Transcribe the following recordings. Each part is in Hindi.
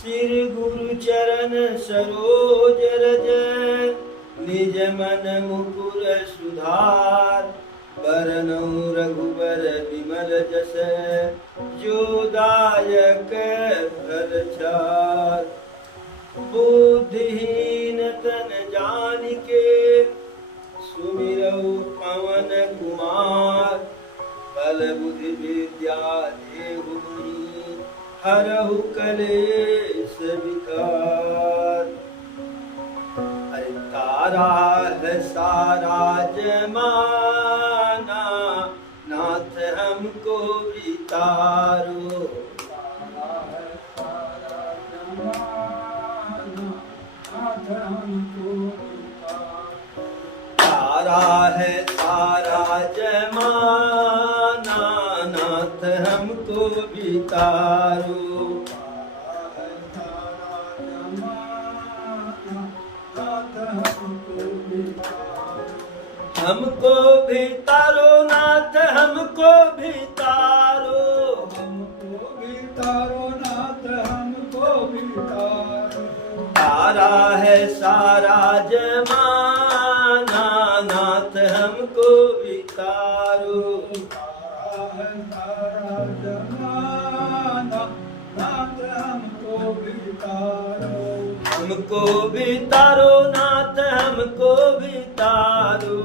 श्री गुरु चरण सरोज रज निज मन मुकुर सुधार बरनउँ रघुबर विमल जस जो दायक फल चार। बुद्धिहीन तन जानिके सुमिरौ पवन कुमार बल बुद्धि विद्या देहु मोहि हरहु कलेश विकार। अरे तारा है सारा जमाना नाथ हमको भी तारो। तारा है सारा जमाना नाथ हमको भी तारो। हमको भी तारो नाथ हमको भी तारो। हमको भी तारो नाथ हमको भी तारो। तारा है सारा जमाना नाथ हमको भी तारो। तारा है सारा जमाना नाथ हमको भी तारो। हमको भी तारो नाथ हमको भी तारो।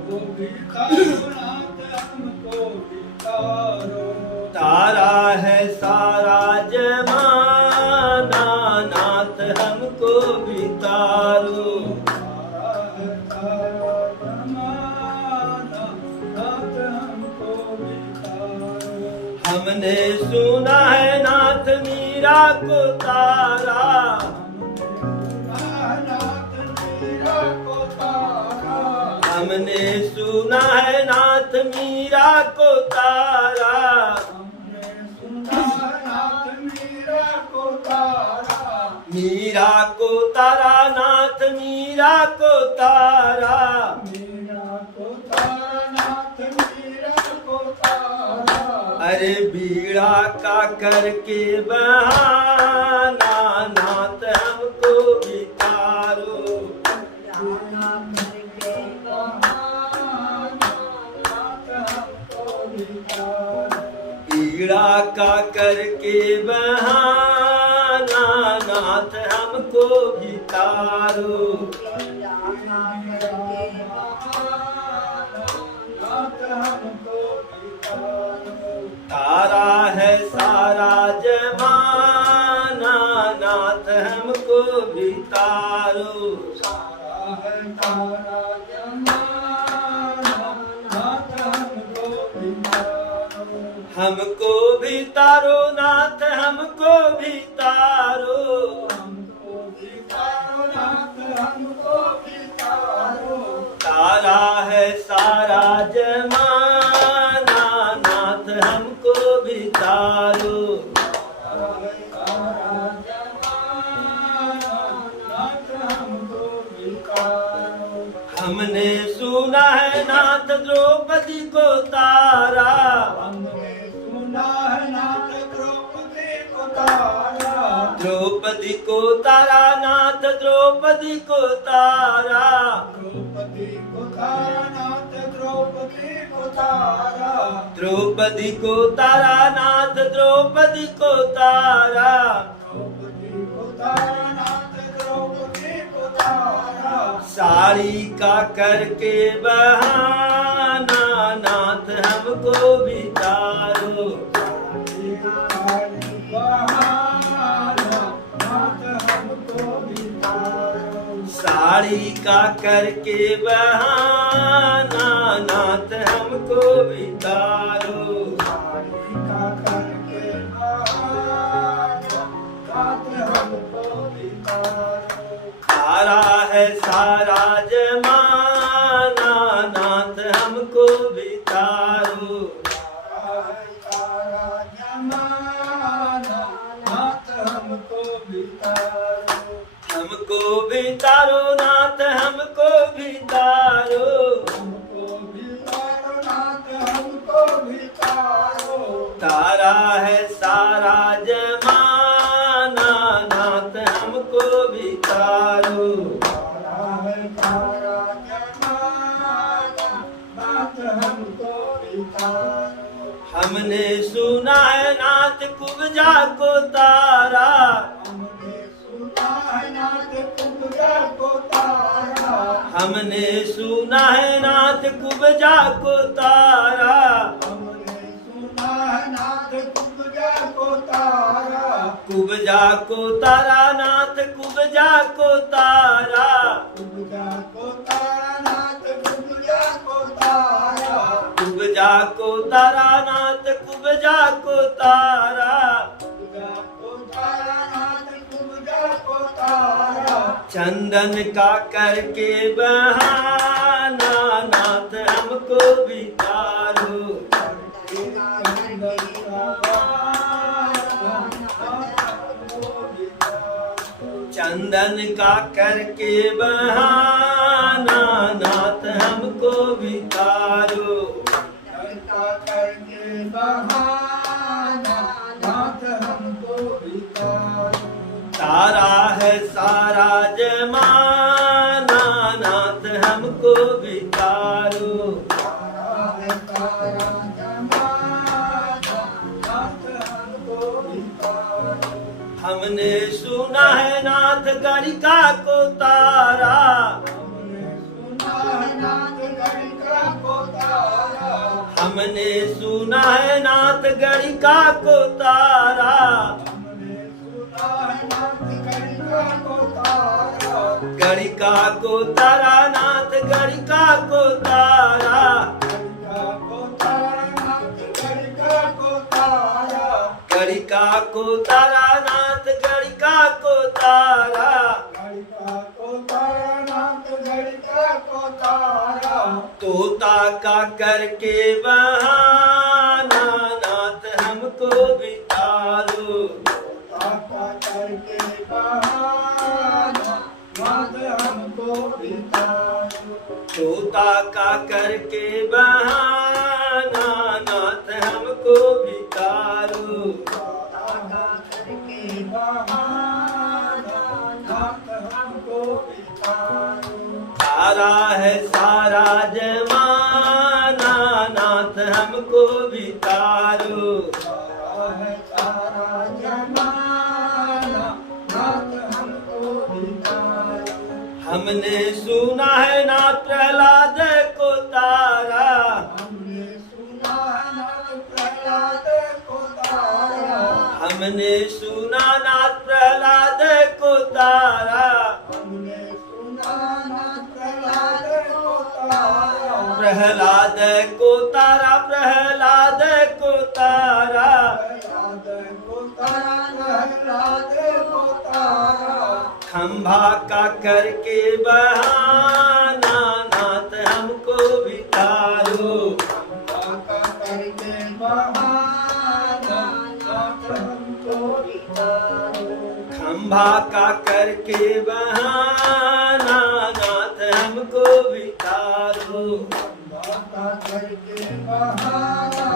हमको भी तारो नाथ हमको भी तारो। तारा है सारा जमाना नाथ हमको भी तारो। तारा है सारा जमाना नाथ हमको भी तारो। हमने सुना है नाथ मीरा को तारा। हमने सुना है नाथ मीरा को तारा। हमने सुना नाथ मीरा को तारा। मीरा को तारा नाथ मीरा को तारा। मीरा को तारा नाथ मीरा को तारा। अरे बीड़ा का करके बहाना नाथ हमको भी तारो। बीड़ा का करके बहाना नाथ हमको भी तारो। तारा है सारा जमाना नाथ हमको भी तारो। सारा है तारा जमाना नाथ हमको भी तारो। हमको भी तारो नाथ हमको भी तारो। हमको भी तारो नाथ हमको भी तारो। तारा है सारा जमाना नाथ हमको भी तारो। तारा है सारा जमाना नाथ हमको भी तारो। हमने सुना है नाथ द्रौपदी को तारा। हमने सुना है नाथ द्रौपदी को तारा। द्रौपदी को तारा नाथ द्रौपदी को तारा। द्रौपदी को तारा नाथ द्रौपदी को तारा। द्रौपदी को तारा नाथ द्रौपदी को तारा। द्रौपदी को तारा नाथ द्रौपदी को तारा। साड़ी का करके बहाना नाथ हमको भी तारो। साड़ी का करके बहाना नाथ हमको भी तारो। तारा है सारा जमाना नाथ हमको भी तारो। हमको भी तारो नाथ हमको भी तारो। हमको भी तारो नाथ हमको भी तारो। तारा है सारा जमाना कुब्जा को तारा। हमने सुना है नाथ कुब्जा को तारा। हमने सुना है नाथ कुब्जा को तारा। हमने सुना है नाथ कुब्जा को तारा। कुब्जा को तारा नाथ कुब्जा को तारा। कुब्जा को तारा नाथ कुब्जा को तारा। कुब्जा को तारा नाथ कुब्जा को तारा। कुब्जा को तारा नाथ कुब्जा को तारा। चंदन का करके बहाना नाथ हमको भी तारो। चंदन का करके बहाना नाथ हमको भी तारो। करके बहाना नाथ हमको भी तारो। तारा है सारा जमाना नाथ हमको भी तारो। तारा है तारा जमाना नाथ हमको भी तारो। हमने सुना है नाथ गणिका को तारा। हमने सुना है नाथ गणिका को तारा। हमने सुना है नाथ गणिका को तारा। हमने सुना है नाथ गणिका को तारा। गणिका को तारा नाथ गणिका को तारा। गणिका को तारा नाथ गणिका को तारा। गणिका को तारा नाथ गणिका को तारा। गणिका को तारा नाथ गणिका को तारा। तोता का करके बहाना नाथ हमको भी तारो। ताका करके बहाना नाथ हमको भी तारो। तोता का करके बहाना नाथ हमको भी तारो। ताका करके बहाना नाथ हमको भी तारो। तारा है सारा जमाना नाथ हमको भी तारो। तारा है सारा जमाना नाथ हमको भी तारो। हमने सुना है नाथ प्रहलाद को तारा। हमने सुना है नाथ प्रहलाद को तारा। हमने सुना नाथ प्रहलाद को तारा। हमने सुना नाथ प्रहलाद को तारा। प्रहलाद को तारा प्रहलाद को तारा। प्रहलाद को तारा प्रहलाद को तारा। खंभा का करके बहाना नाथ हमको भी तारो। ताका करके बहाना नाथ हमको भी तारो। खंभा का करके बहाना नाथ हमको भी तारो। ताका करके बहाना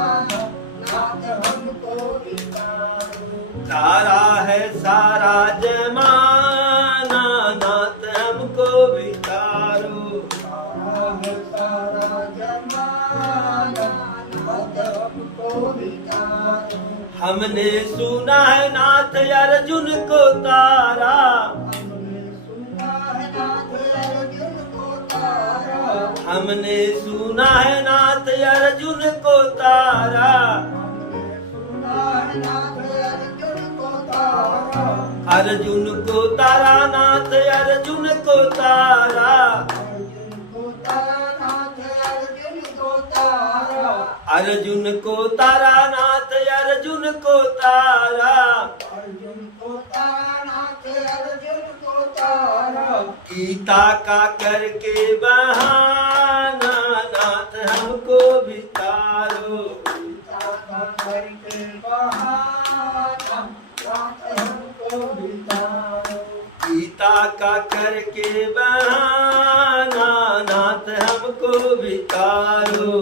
नाथ हमको भी तारो। तारा है सारा जमाना नाथ हमको भी तारो। तारा है सारा जमाना नाथ हमको भी तारो। हमने सुना है नाथ अर्जुन को तारा। हमने सुना है नाथ अर्जुन को तारा। हमने सुना है नाथ अर्जुन को तारा। हमने सुना है नाथ अर्जुन को तारा। अर्जुन को तारा नाथ अर्जुन को तारा। अर्जुन को तारा नाथ अर्जुन को तारा। अर्जुन को तारा नाथ अर्जुन को तारा। अर्जुन को तारा नाथ अर्जुन को तारा। गीता का करके बहाना नाथ हमको भी तारो। ताका करके बहाना नाथ हमको भी तारो। गीता का करके बहाना नाथ हमको भी तारो।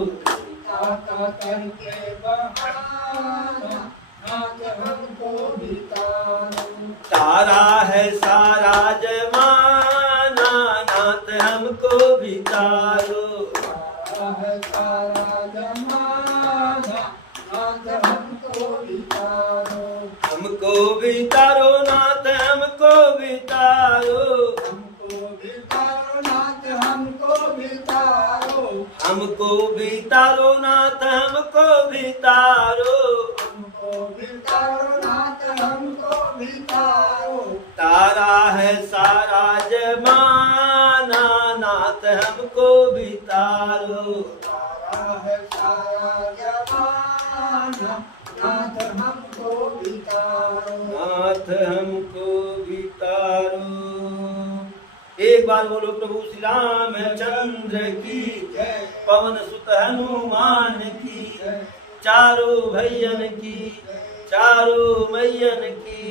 ताका करके बहाना नाथ हमको भी तारो। तारा है सारा जमाना नाथ हमको भी तारो। तारा है सारा जमाना नाथ हमको भी तारो। भी तारो नाथ हमको भी तारो, हमको भी तारो नाथ हमको भी तारो, हमको भी तारो नाथ हमको भी तारो, हमको भी तारो नाथ हमको भी तारो, तारा है सारा जमाना नाथ हमको भी तारो, तारा है सारा जमाना नाथ हमको भी तारो, नाथ हमको भी तारो। एक बार बोलो प्रभु श्री रामचंद्र की जय, पवन सुत हनुमान की जय, चारों भैयन की चारों मैयन की।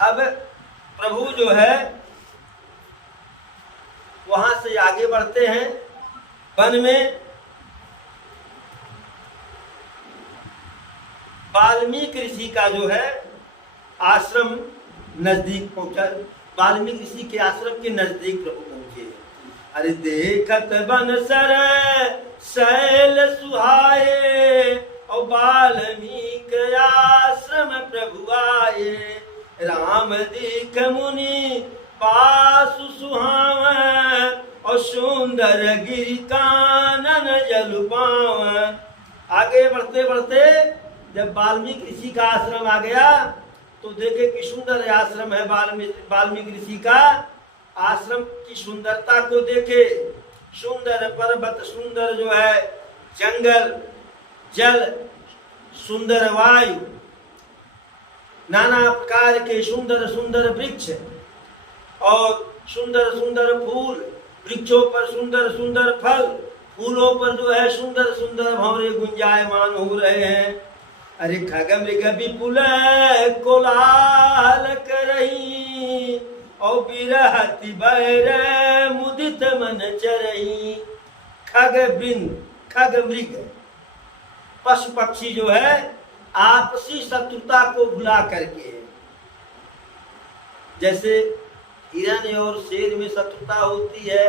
अब प्रभु जो है वहां से आगे बढ़ते हैं वन में। वाल्मीकि ऋषि का जो है आश्रम नजदीक पहुंचा। वाल्मीकि ऋषि के आश्रम के नजदीक प्रभु पहुंचे। अरे देखत बन सर शैल सुहाए और वाल्मीकि आश्रम प्रभु आए। राम दीख मुनि पासु सुहावन और सुंदर गिरि कानन जल पावन। आगे बढ़ते बढ़ते जब वाल्मीकि ऋषि का आश्रम आ गया तो देखे कि सुंदर आश्रम है। वाल्मीकि ऋषि का आश्रम की सुंदरता को देखे। सुंदर पर्वत, सुंदर जो है जंगल, जल, सुंदर वायु, नाना प्रकार के सुंदर सुंदर वृक्ष और सुंदर सुंदर फूल, वृक्षों पर सुंदर सुंदर फल, फूलों पर जो है सुंदर सुंदर भंवरे गुंजायमान हो रहे हैं। अरे खग मृग विपुल कोलाहल करही और बिरहति बैर मुदित मन चरही। खग बिंद, खग मृग, पशु पक्षी जो है आपसी शत्रुता को भुला करके, जैसे हिरण और शेर में शत्रुता होती है,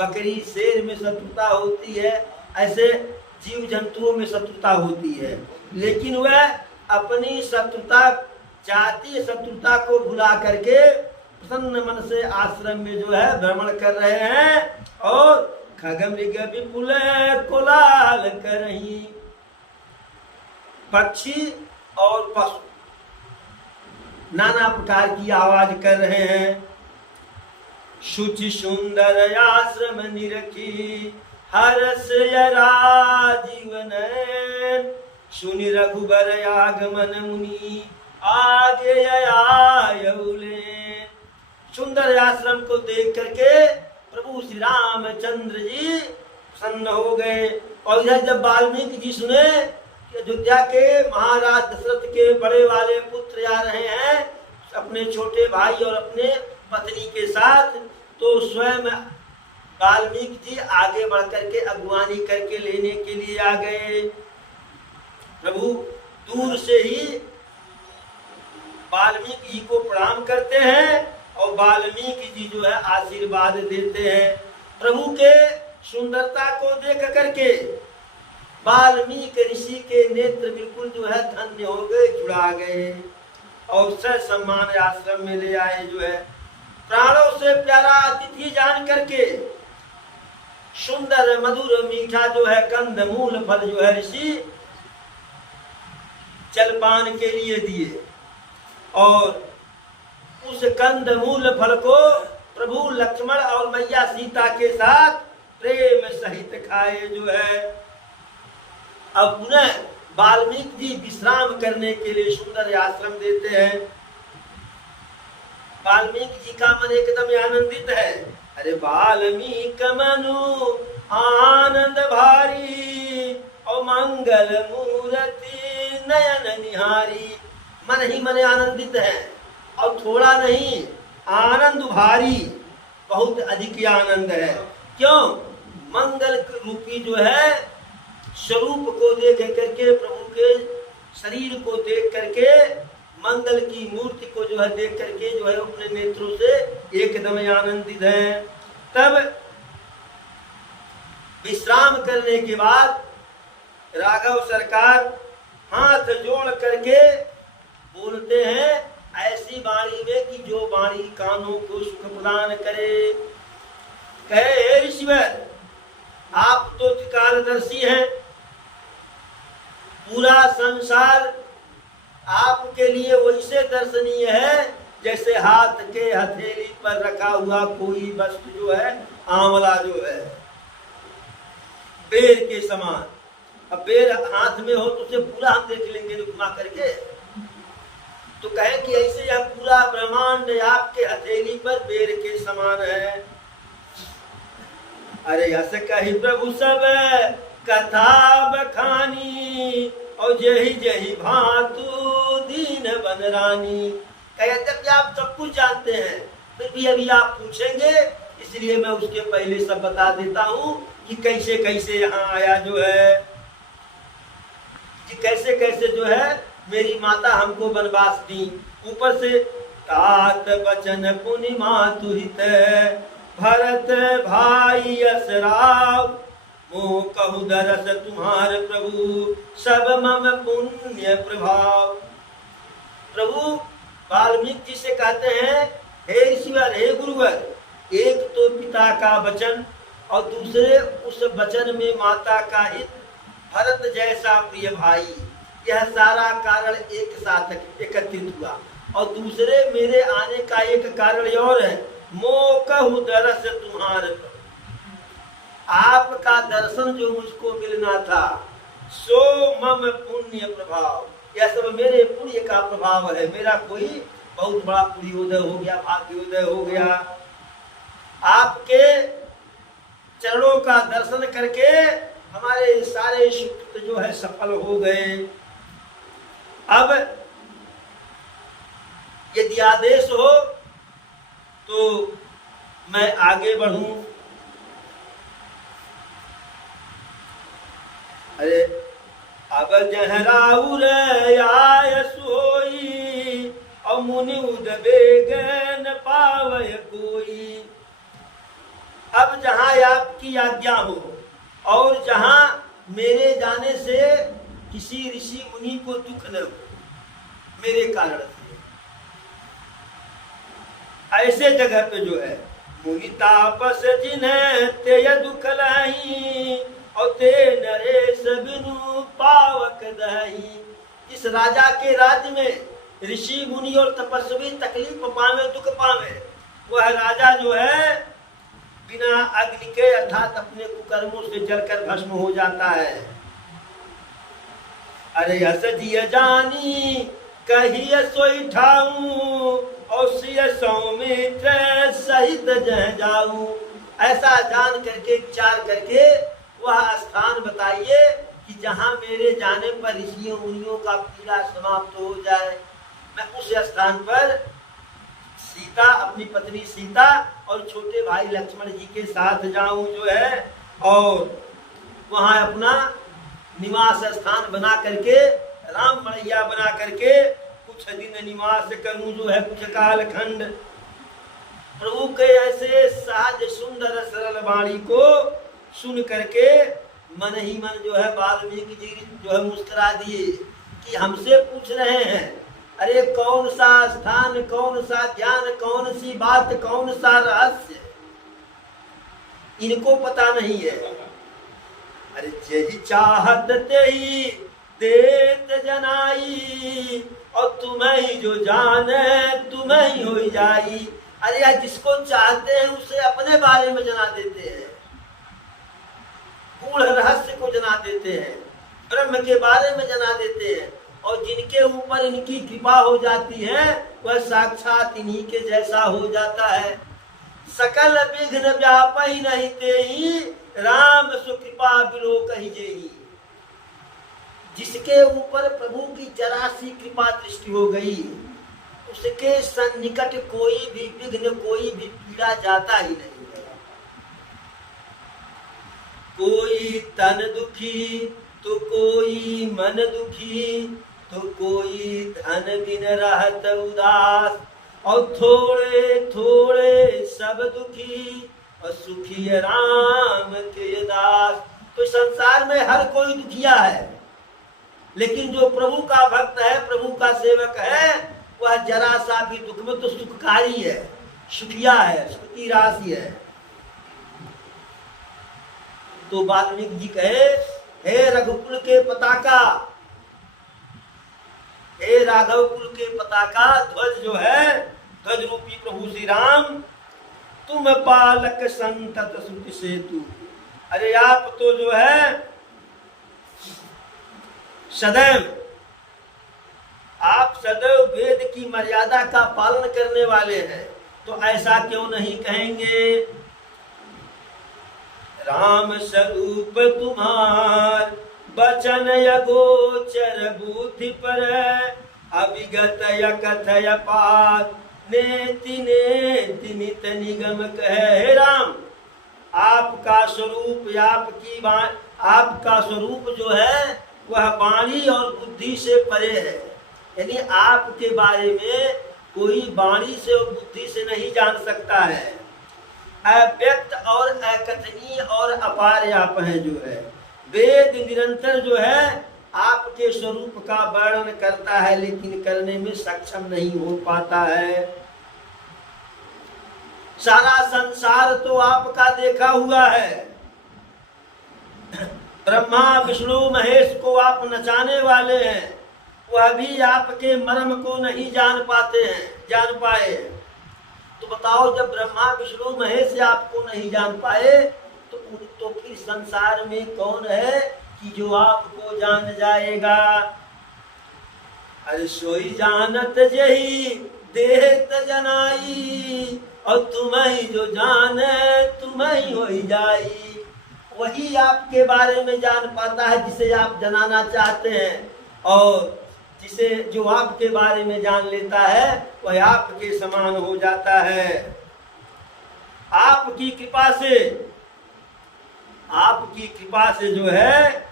बकरी शेर में शत्रुता होती है, ऐसे जीव जंतुओं में शत्रुता होती है। लेकिन वह अपनी शत्रुता, जातीय शत्रुता को भुला करके प्रसन्न मन से आश्रम में जो है भ्रमण कर रहे हैं। और खगमृग विपुल कोलाहल करही, पक्षी और पशु नाना प्रकार की आवाज कर रहे हैं। शुचि सुंदर आश्रम निरखी हरस राजीवन सुनि रघुबर आगमन मुनि आगे आयौले। सुंदर आश्रम को देख करके प्रभु श्री रामचंद्र जी प्रसन्न हो गए। और इधर जब वाल्मीकि जी सुने कि अयोध्या के महाराज दशरथ के बड़े वाले पुत्र आ रहे हैं अपने छोटे भाई और अपने पत्नी के साथ, तो स्वयं वाल्मीकि जी आगे बढ़ करके अगुवानी करके लेने के लिए आ गए। प्रभु दूर से ही वाल्मीकि जी को प्रणाम करते हैं और वाल्मीकि जी जो है आशीर्वाद देते हैं। प्रभु के सुंदरता को देख करके वाल्मीकि ऋषि के नेत्र बिल्कुल जो है धन्य हो गए, जुड़ा गए और सम्मान आश्रम में ले आए। जो है प्राणों से प्यारा अतिथि जान करके सुंदर मधुर मीठा जो है कंद मूल फल जो है ऋषि जलपान के लिए दिए। और उस कंद मूल फल को प्रभु लक्ष्मण और मैया सीता के साथ प्रेम सहित खाए। जो है अब पुनः वाल्मीकि जी विश्राम करने के लिए सुंदर आश्रम देते हैं। वाल्मीकि जी का मन एकदम आनंदित है। अरे वाल्मीकि मनु आनंद भारी और मंगल मूर्ति नयन निहारी। मन ही मन आनंदित है और थोड़ा नहीं, आनंद भारी, बहुत अधिक आनंद है। क्यों? मंगल रूपी जो है स्वरूप को देख करके, प्रभु के शरीर को देख करके, मंगल की मूर्ति को जो है देख करके जो है अपने नेत्रों से एकदम आनंदित है। तब विश्राम करने के बाद राघव सरकार हाथ जोड़ करके बोलते हैं ऐसी वाणी में कि जो वाणी कानों को सुख प्रदान करे। कहे हे ईश्वर, आप तो त्रिकालदर्शी हैं, पूरा संसार आपके लिए वैसे दर्शनीय है जैसे हाथ के हथेली पर रखा हुआ कोई वस्तु जो है, आंवला जो है, बेर के समान। अब बेर हाथ में हो तो उसे पूरा हम देख लेंगे घुमा करके। तो कहे कि ऐसे यह पूरा ब्रह्मांड आपके हथेली पर बेर के समान है। अरे ऐसे कही प्रभु सब कथा बखानी और जही जही भातु दीन बन रानी। कहते कि आप सब कुछ जानते हैं, फिर भी अभी आप पूछेंगे, इसलिए मैं उसके पहले सब बता देता हूँ कि कैसे कैसे यहाँ आया जो है, कि कैसे कैसे जो है मेरी माता हमको वनवास दी। ऊपर से तात बचन पुनि मातु हित भरत भाई असराव मोह कहु दरस तुम्हार प्रभु सब मम पुण्य प्रभाव। प्रभु वाल्मीकि जी से कहते हैं हे ईश्वर, हे गुरुवर, एक तो पिता का वचन और दूसरे उस वचन में माता का हित, भरत जैसा प्रिय भाई, यह सारा कारण एक साथ एकत्रित हुआ। और दूसरे मेरे आने का एक कारण और है, मोह कहु दरस तुम्हारे, आपका दर्शन जो मुझको मिलना था, सो मम पुण्य प्रभाव, यह सब मेरे पुण्य का प्रभाव है। मेरा कोई बहुत बड़ा पुण्योदय हो गया, भाग्योदय हो गया। आपके चरणों का दर्शन करके हमारे सारे सुख जो है सफल हो गए। अब यदि आदेश हो तो मैं आगे बढ़ूं। अरे अब जहराउर आय सोई और मुनि उद बेगन पावय कोई। अब जहां आपकी आज्ञा हो और जहां मेरे जाने से किसी ऋषि मुनि को दुख न हो मेरे कारण से, ऐसे जगह पे जो है मुनि तापस जिन्हें ते दुख लही और ते नरेश बिनु पावक दही। इस राजा के राज्य में ऋषि मुनि और तपस्वी तकलीफ पावे, दुख पावे, वह राजा जो है बिना अग्नि के अर्थात अपने कुकर्मों से जलकर भस्म हो जाता है। अरे हस जिय जानी कहिए सोई ठाऊं और सिय सौमित्र सहित जह जाऊं। ऐसा जान करके विचार करके वह स्थान बताइए कि जहां मेरे जाने पर ऋषियों मुनियों का पीड़ा समाप्त हो जाए। मैं उस स्थान पर सीता, अपनी पत्नी सीता और छोटे भाई लक्ष्मण जी के साथ जाऊं जो है, और वहां अपना निवास स्थान बना करके, राम मड़ैया बना करके कुछ दिन निवास करूं जो है, कुछ काल खंड। प्रभु के ऐसे सहज सुंदर सरल वाणी को सुन करके मन ही मन जो है वाल्मीकि जी जो है मुस्कुरा दिए कि हमसे पूछ रहे हैं, अरे कौन सा स्थान, कौन सा ज्ञान, कौन सी बात, कौन सा रहस्य इनको पता नहीं है। अरे जही चाहत तेही देत जनाई और तुम्हें ही जो जाने तुम्हें ही हो जाई। अरे यार, जिसको चाहते हैं उसे अपने बारे में जना देते हैं, गूढ़ रहस्य को जना देते हैं, ब्रह्म के बारे में जना देते हैं, और जिनके ऊपर इनकी कृपा हो जाती है वह साक्षात इन्हीं के जैसा हो जाता है। सकल विघ्न व्यापी नहीं तेहि राम सुकृपा बिलो कही जेहि। जिसके ऊपर प्रभु की जरा सी कृपा दृष्टि हो गई उसके सन्निकट कोई भी विघ्न, कोई भी पीड़ा जाता ही नहीं है। कोई तन दुखी तो कोई मन दुखी, तो कोई धन बिन रहत उदास, और थोड़े थोड़े सब दुखी और सुखी राम के दास। तो संसार में हर कोई दुखिया है, लेकिन जो प्रभु का भक्त है, प्रभु का सेवक है, वह जरा सा भी दुख में तो सुखकारी है, सुखिया है, सुख की राशि है। तो वाल्मीकि जी कहे, हे रघुकुल के पताका, हे राघव कुल के पताका, ध्वज जो है, ध्वज रूपी प्रभु श्री राम, तुम पालक संतत श्रुति सेतु। अरे आप तो जो है सदैव, आप सदैव वेद की मर्यादा का पालन करने वाले हैं, तो ऐसा क्यों नहीं कहेंगे? राम स्वरूप तुम्हार बचन यगोचर बुद्धि पर, अभिगत कथय पार नेति नेति नित निगम कहे। राम, आपका स्वरूप, आपका स्वरूप जो है वह वाणी और बुद्धि से परे है। यानी आपके बारे में कोई वाणी से और बुद्धि से नहीं जान सकता है। अव्यक्त और अकथनीय और अपार आप हैं जो है। वेद निरंतर जो है आपके स्वरूप का वर्णन करता है, लेकिन करने में सक्षम नहीं हो पाता है। सारा संसार तो आपका देखा हुआ है। ब्रह्मा विष्णु महेश को आप नचाने वाले हैं, वह भी आपके मर्म को नहीं जान पाए। तो बताओ, जब ब्रह्मा विष्णु महेश आपको नहीं जान पाए, तो फिर संसार में कौन है कि जो आपको जान जाएगा? अरे सोई जानत जही देत जनाई, और तुम्हें जो जाने तुम्हें हो जाई। वही आपके बारे में जान पाता है जिसे आप जनाना चाहते हैं, और जिसे जो आपके बारे में जान लेता है वह आपके समान हो जाता है। आपकी कृपा से जो है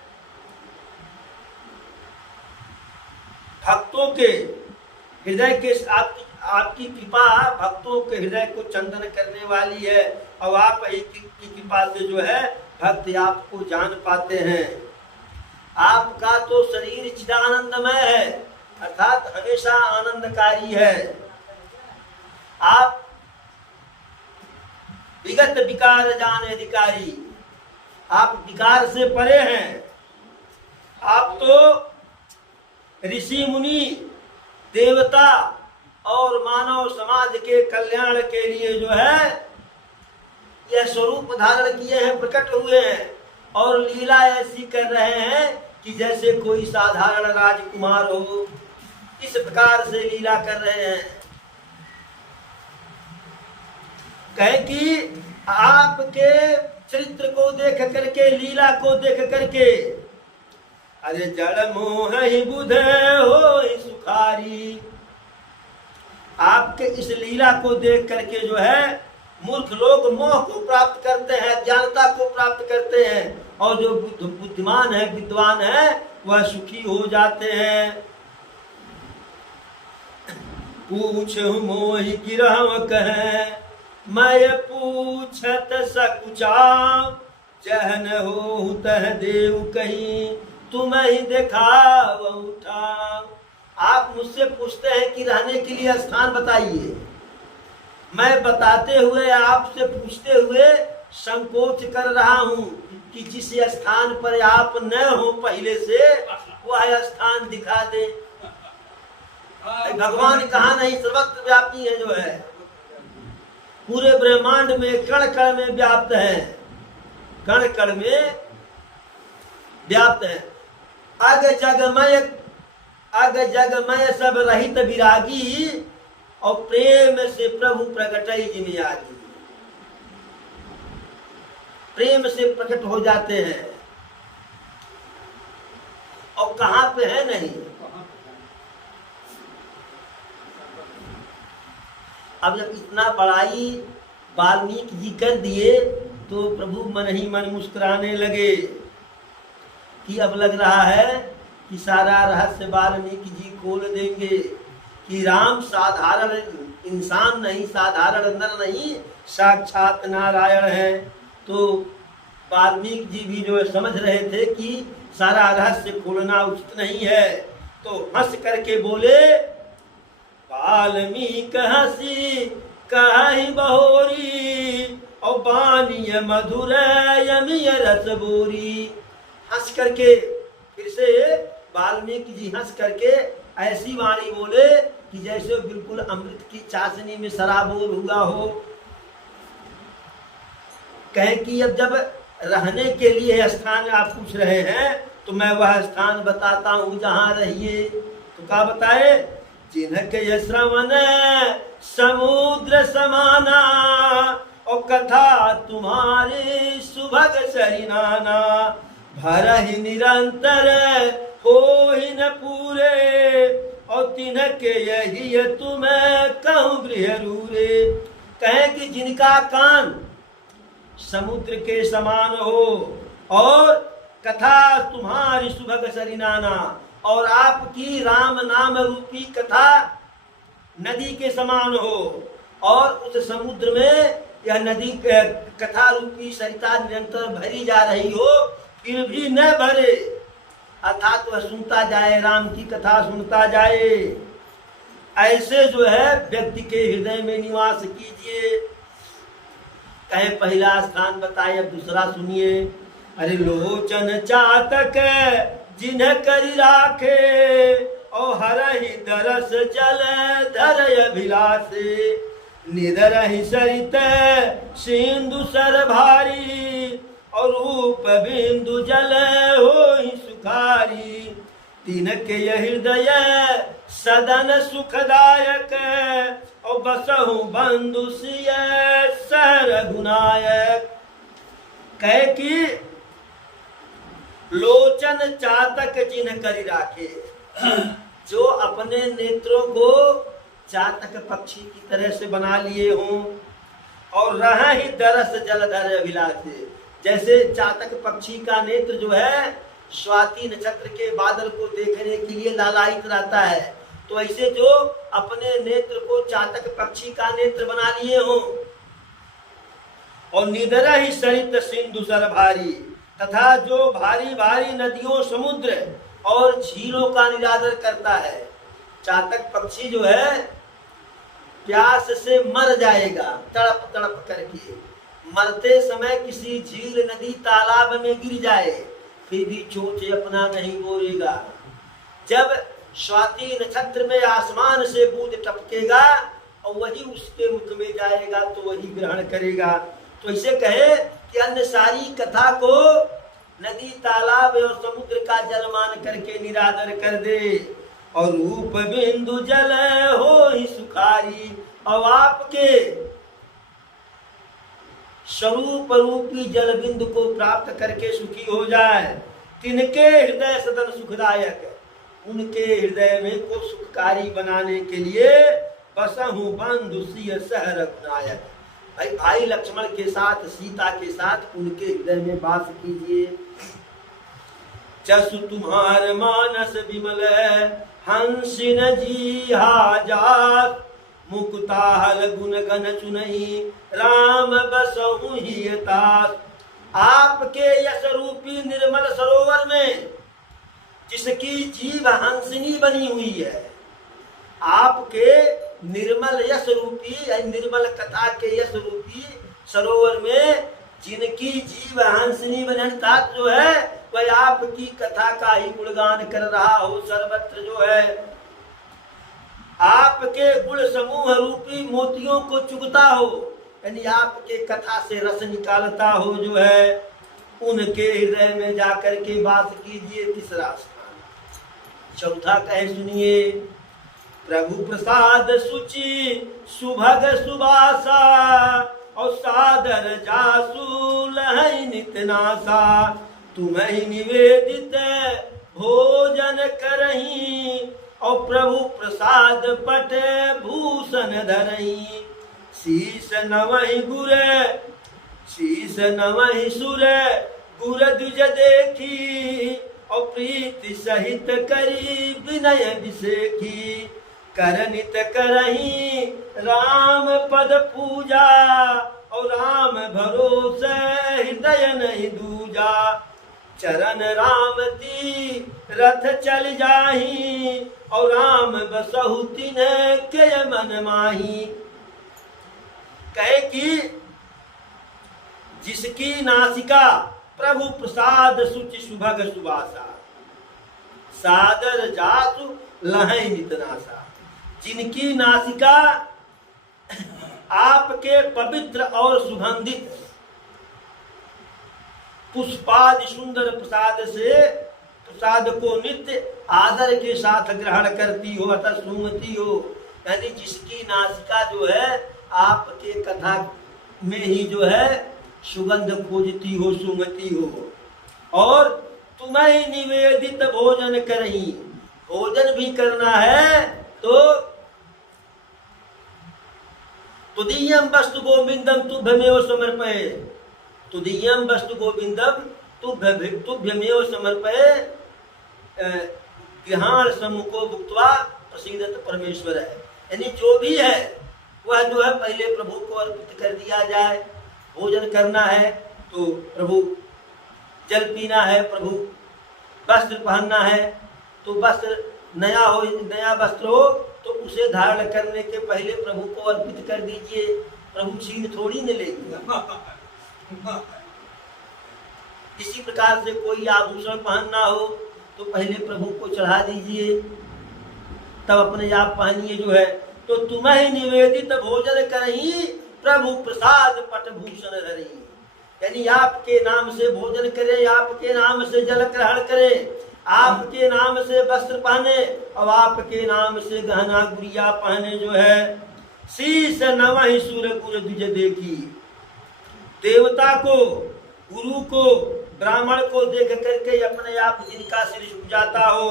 भक्तों के हृदय के, आपकी कृपा भक्तों के हृदय को चंदन करने वाली है, और आप की कृपा से जो है भक्त आपको जान पाते हैं। आपका तो शरीर चिदानंदमय है, अर्थात हमेशा आनंदकारी है। आप विगत विकार जाने अधिकारी, आप विकार से परे हैं। आप तो ऋषि मुनि देवता और मानव समाज के कल्याण के लिए जो है यह स्वरूप धारण किए हैं, प्रकट हुए हैं, और लीला ऐसी कर रहे हैं कि जैसे कोई साधारण राजकुमार हो, इस प्रकार से लीला कर रहे हैं। कहे कि आपके चरित्र को देख करके, लीला को देख करके, अरे जड़ मोह ही बुध हो सुखारी। आपके इस लीला को देख करके जो है मूर्ख लोग मोह को प्राप्त करते हैं, ज्ञानता को प्राप्त करते हैं, और जो बुद्धिमान है, विद्वान है, वह सुखी हो जाते हैं। पूछ मोहि गिरह कहे, मैं पूछत सकुचाओ, जहन हो तह देव कहीं, तुम ही देखाव उठाओ। आप मुझसे पूछते हैं कि रहने के लिए स्थान बताइए, मैं बताते हुए, आपसे पूछते हुए संकोच कर रहा हूं कि जिस स्थान पर आप न हो पहले से, वह स्थान दिखा दे। भगवान कहाँ नहीं, सर्वत्र व्यापी है जो है, पूरे ब्रह्मांड में कण कण में व्याप्त है, कण कण में व्याप्त है। अग जगमय सब रहित विरागी, और प्रेम से प्रभु प्रकटई जिन आगी। प्रेम से प्रकट हो जाते हैं, और कहां पे है नहीं। अब जब इतना बड़ाई वाल्मीकि जी कर दिए, तो प्रभु मन ही मन मुस्कुराने लगे कि अब लग रहा है कि सारा रहस्य वाल्मीकि जी खोल देंगे कि राम साधारण इंसान नहीं, साधारण नर नहीं, साक्षात नारायण है। तो वाल्मीकि जी भी जो समझ रहे थे कि सारा रहस्य खोलना उचित नहीं है। तो हंस करके बोले, वाल्मीकि हंसी कहि बहोरी, और बानिय मधुर यमिय रस बोरी। हंस करके फिर से वाल्मीकि जी हंस करके ऐसी वाणी बोले कि जैसे बिल्कुल अमृत की चाशनी में सराबोर हुआ हो। कहे कि अब जब रहने के लिए स्थान आप पूछ रहे हैं तो मैं वह स्थान बताता हूँ जहाँ रहिए। तो क्या बताए, जिनके श्रवण समुद्र समाना, और कथा तुम्हारे सुभग सरिनाना, भरहि निरंतर हो ही न पूरे, और तिनके यही तुम्हें कहूँ गृहरूरे। कहे कि जिनका कान समुद्र के समान हो, और कथा तुम्हारी सुभग सरिनाना, और आपकी राम नाम रूपी कथा नदी के समान हो, और उस समुद्र में यह नदी कथा रूपी सरिता निरंतर भरी जा रही हो, फिर भी न भरे, अर्थात वह सुनता जाए, राम की कथा सुनता जाए। ऐसे जो है व्यक्ति के हृदय में निवास कीजिए। कहे पहला स्थान बताए, अब दूसरा सुनिए। अरे लोचन चातक जिन्ह करि राखे, और हरहि दरस जल धर अभिलाषे, निदरहि सरित सिंधु सर भारी, और रूप बिंदु जल होहि सुखारी, तिनके हृदय सदन सुखदायक, और बसहु बंधु सिय सर गुनायक। कहे कि लोचन चातक जिन्ह करि राखे, जो अपने नेत्रों को चातक पक्षी की तरह से बना लिए हों, और रहा ही दरस जलधर अभिलाषे, जैसे चातक पक्षी का नेत्र जो है स्वाति नक्षत्र के बादल को देखने के लिए लालायित रहता है, तो ऐसे जो अपने नेत्र को चातक पक्षी का नेत्र बना लिए हों, और निदरा ही सरित सिंधु सर भारी, तथा जो भारी भारी नदियों समुद्र और झीलों का निरादर करता है। चातक पक्षी जो है प्यास से मर जाएगा तड़प तड़प करके, मरते समय किसी झील नदी तालाब में गिर जाए फिर भी चोंच अपना नहीं बोलेगा। जब स्वाति नक्षत्र में आसमान से बूंद टपकेगा और वही उसके मुख में जाएगा तो वही ग्रहण करेगा। तो इसे कहे कि अन्य सारी कथा को नदी तालाब और समुद्र का जल मान करके निरादर कर दे, और रूप बिंदु जल हो ही सुखारी, और आपके स्वरूप रूपी जल बिंदु को प्राप्त करके सुखी हो जाए। तिनके हृदय सदन सुखदायक, उनके हृदय में को सुखकारी बनाने के लिए बसहु बंधु सिय सह रघुनायक, भाई लक्ष्मण के साथ सीता के साथ उनके हृदय में वास कीजिए। जसु तुम्हार मानस विमल हंसिन जी हाजात, मुकुताहल गुण गण चुनई राम बसहु ही तास। आपके यश रूपी निर्मल सरोवर में जिसकी जीव हंसिनी बनी हुई है, आपके निर्मल यश रूपी निर्मल कथा के यश रूपी सरोवर में जिनकी जीव हंसिनी बनता जो है वह आपकी कथा का ही गुणगान कर रहा हो सर्वत्र जो है। आपके गुण समूह रूपी मोतियों को चुगता हो, यानी आपके कथा से रस निकालता हो जो है, उनके हृदय में जाकर के वास कीजिए। तीसरा स्थान। चौथा कहे सुनिए। प्रभु प्रसाद सुचि सुभग सुबासा, और सादर जासु लहै नितनासा। तुम्हें निवेदित भोजन करही, और प्रभु प्रसाद पट भूषण धरही। शीस नवहि गुर शीस नवहि सुर गुर द्विज देखी, और प्रीति सहित करी विनय विसेखी। करनित करही राम पद पूजा, और राम भरोसे हृदय नहीं दूजा। चरण राम ती रथ चल जाही, और राम बसहु तिन्ह के मन माही। कहे कि जिसकी नासिका प्रभु प्रसाद सुचि सुभग सुबासा, सादर जासु लहै नितनासा। जिनकी नासिका आपके पवित्र और सुगंधित पुष्पादि सुंदर प्रसाद से प्रसाद को नित्य आदर के साथ ग्रहण करती हो अतः सुमती हो। यानी जिसकी नासिका जो है आपके कथा में ही जो है सुगंध खोजती हो, सुंगती हो। और तुम्हें निवेदित भोजन करही, भोजन भी करना है तो तुदीयम वस्तु गोविंदम तुभ्यमेव समर्पये, तुदीयम वस्तु गोविंदम तुभ्यमेव समर्पये, गृहाण सम्मुखो भुक्त्वा प्रसीदत परमेश्वर है। यानी जो भी है वह जो है पहले प्रभु को अर्पित कर दिया जाए। भोजन करना है तो प्रभु, जल पीना है प्रभु, वस्त्र पहनना है तो वस्त्र नया हो, नया वस्त्र हो तो उसे धारण करने के पहले प्रभु को अर्पित कर दीजिए। प्रभु छीन थोड़ी न लेगा। इसी प्रकार से कोई आभूषण पहनना हो तो पहले प्रभु को चढ़ा दीजिए, तब अपने आप पहनिए जो है। तो तुम्हें निवेदित भोजन करही, प्रभु प्रसाद पट भूषण धरी। यानी आपके नाम से भोजन करे, आपके नाम से जल ग्रहण करे, आपके नाम से वस्त्र पहने और आपके नाम से गहना गुड़िया पहने जो है। शीश नवहि सुर गुर द्विज देखी, देवता को, गुरु को, ब्राह्मण को देख करके अपने आप जिनका सिर झुक जाता हो।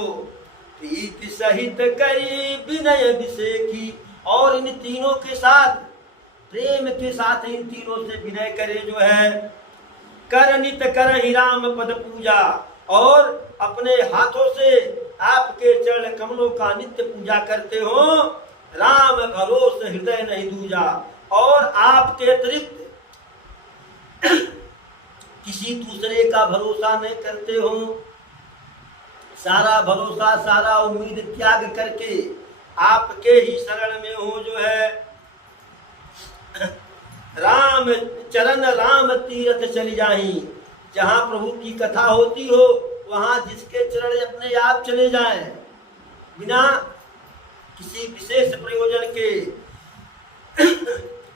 प्रीति सहित करी विनय अभिषेकी, और इन तीनों के साथ प्रेम के साथ इन तीनों से विनय करे जो है। कर नित कर ही राम पद पूजा, और अपने हाथों से आपके चरण कमलों का नित्य पूजा करते हो। राम भरोसे हृदय नहीं दूजा, और आपके अतिरिक्त किसी दूसरे का भरोसा नहीं करते हो। सारा भरोसा, सारा उम्मीद त्याग करके आपके ही शरण में हो जो है। राम चरण राम तीर्थ चली जाही, जहाँ प्रभु की कथा होती हो वहाँ जिसके चरण अपने आप चले जाएं, बिना किसी विशेष प्रयोजन के।